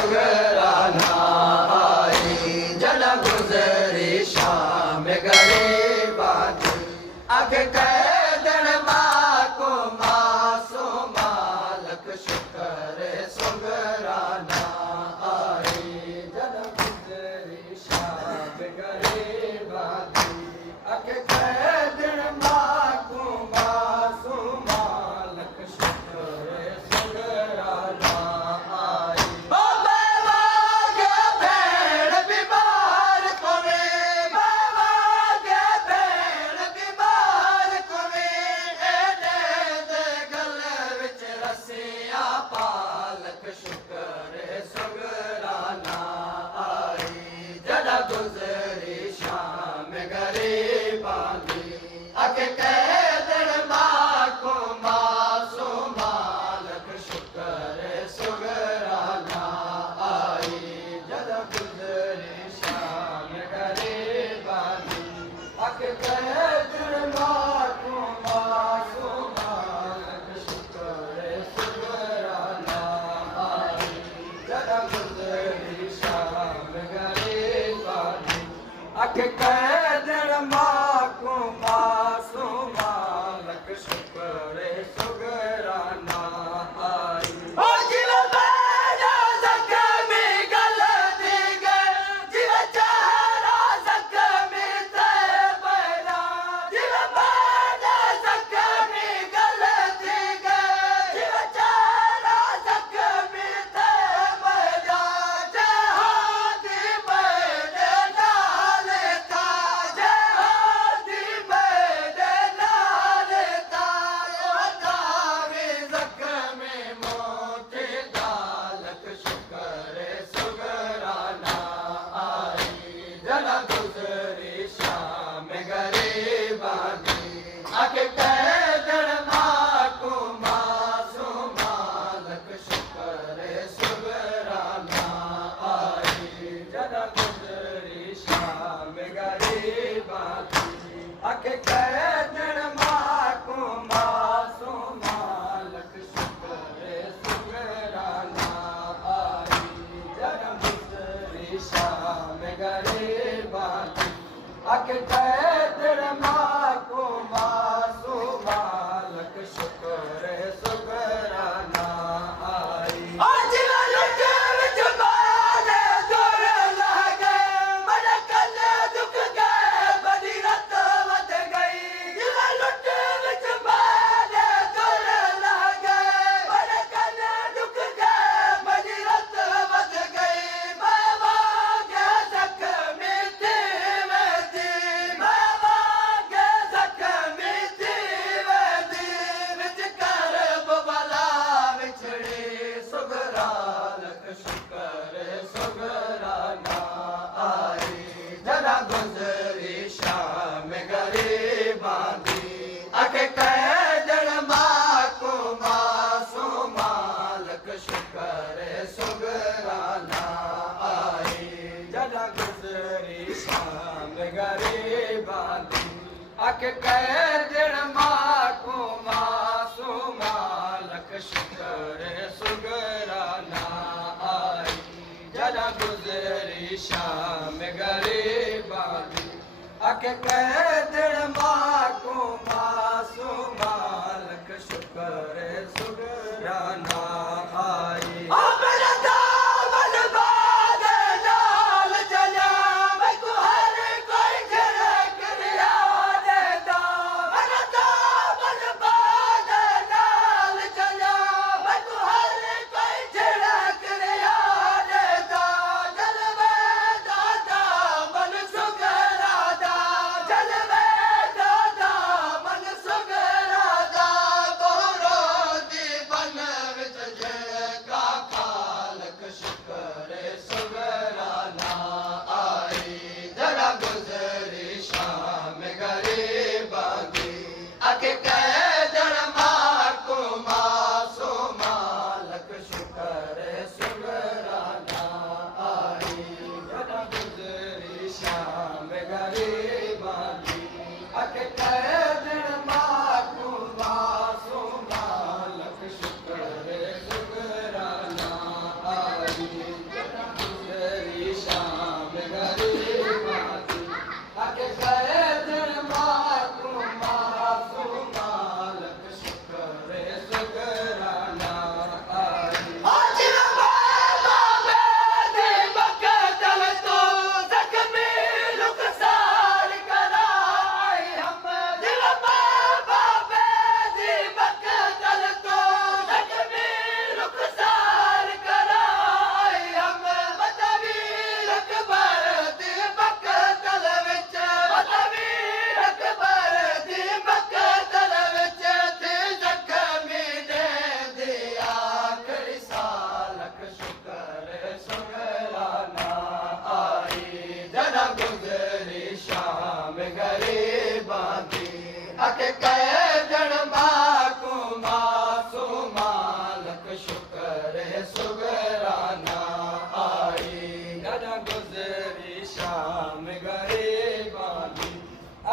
सुगराना आई जन गुजरी शाम गरीबा दी अख कैदन मां को मासो मालक शुक्र सुगराना आई जन गुजरी शाम गरीबा दी अख कैदन मां को मासो मालक शुक्र सुगराना आई बाबा के भेड़ बीमार कोवे बाबा के भेड़ बीमार कोवे एने दे गले विच रसिया पालक शुक्र सुगराना आई जड़ा गुजरी शाम गरीबां दी अख कैदन मां को मासो मालक शुक्र सुगराना आई जड़ा गुजरी शाम गरीबां दी अख कैदन मां को मासो मालक शुक्र सुगराना आई जड़ा गुजरी शाम गरीबां दी अख कैदन मां को मासो मालक शुक्र सुगराना आई ओ जिव मेरा ज़ख्मी गलती गए जिव चेहरा ज़ख्मी थे बैरा जिव मेरा ज़ख्मी गलती गए जिव चेहरा ज़ख्मी थे बैरा जहादी मेरे नाल था जहादी मेरे नाल था ओ दावे ज़ख्मी मोटे दालक शुक्र सुगराना आई जड़ा गुजरी शाम गरीबां दी अख कैदन मां को मासो मालक शुक्र सुगराना आई जड़ा गुजरी शाम गरीबां दी अख कैदन मां को मासो मालक शुक्र सुगराना आई जड़ा गुजरी शाम गरीबां दी अख कैदन मां को मासो मालक शुक्र सुगराना आई ओ जिव लुट विच मारे दुर लगे मन कले दुख गए बड़ी रत वध गई जिव लुट विच मारे दुर लगे मन कले दुख गए बड़ी रत वध गई बाबा के ज़ख्मी थी वेदी बाबा के ज़ख्मी थी वेदी विच करब भला विछड़ी सुगरालक शुक्र सुगराना आई जड़ा गुजरी शाम गरीबां दी अख कैदन मां को मासो मालक शुक्र सुगराना आई जड़ा गुजरी शाम गरीबां दी अख कैदन मां को मासो मालक शुक्र सुगराना आई जड़ा गुजरी शाम गरीबां दी अख कैदन मां को मासो मालक शुक्र सुगराना आई ओ मेरा दामन बादे नाल चला मैं को हर कोई झलक रिया दे दा मेरा दामन बादे नाल चला मैं को हर कोई झलक रिया दे दा जलवे दा दामन सुगरा दा जलवे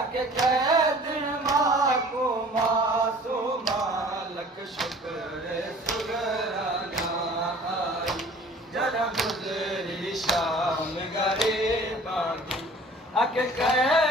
आके कह दिन माँ को मासूमा लख शुक्र सुगराना आई जरा गुजरी शाम गरीबा की आके कह